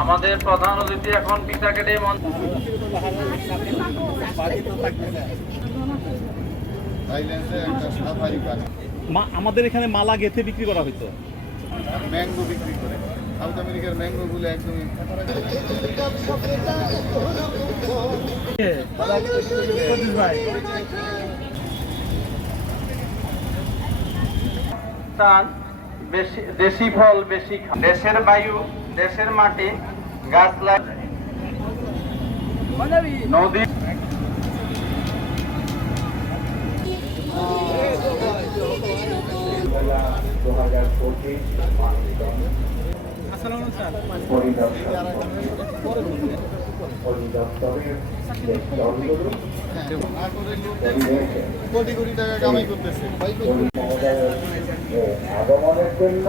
আমাদের প্রধান অতিথি এখন পিঠা কেটে আমাদের এখানে মালা গেঁথে বিক্রি করা হইতো, ম্যাঙ্গো বিক্রি করে। সাউথ আমেরিকার ম্যাঙ্গো গুলো একদমই দেশি ফল বেশি খান, দেশের বায়ু, দেশের মাটি, গাছ নদী। কোটি কোটি টাকা কামাই করতেছে। আগমনের জন্য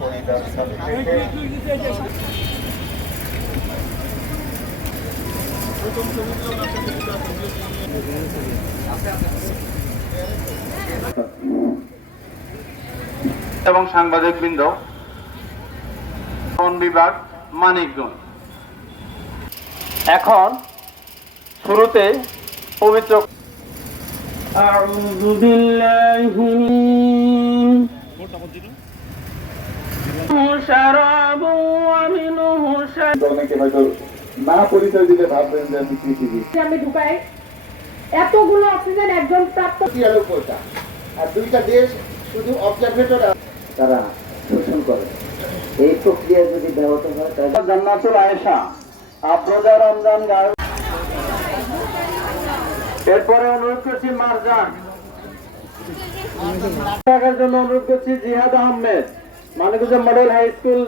পরিদর্শন থেকে এবং সাংবাদিক বৃন্দ, বন বিভাগ, মানিকগঞ্জ। এখন শুরুতে পবিত্র আউযু বিল্লাহি শারাবু ওয়া মিনহু অনেকে হয়তো না পরিচয় দিলে ভাববেন যে আমি কৃষিবিদ। আমি ঢুকাই এতগুলো অক্সিজেন একজন প্রাপ্ত কোটা আর দুইটা দেশ শুধু অবজারভেটর তারা শোষণ করে। এই প্রক্রিয়া যদি ব্যাহত হয় তাহলে জান্নাতুল আয়েশা, আফরোজা রমজান গায়ক। এরপরে অনুরোধ করছি মারজান, জন্য অনুরোধ করছি Jihad Ahmed, Manikganj model high school.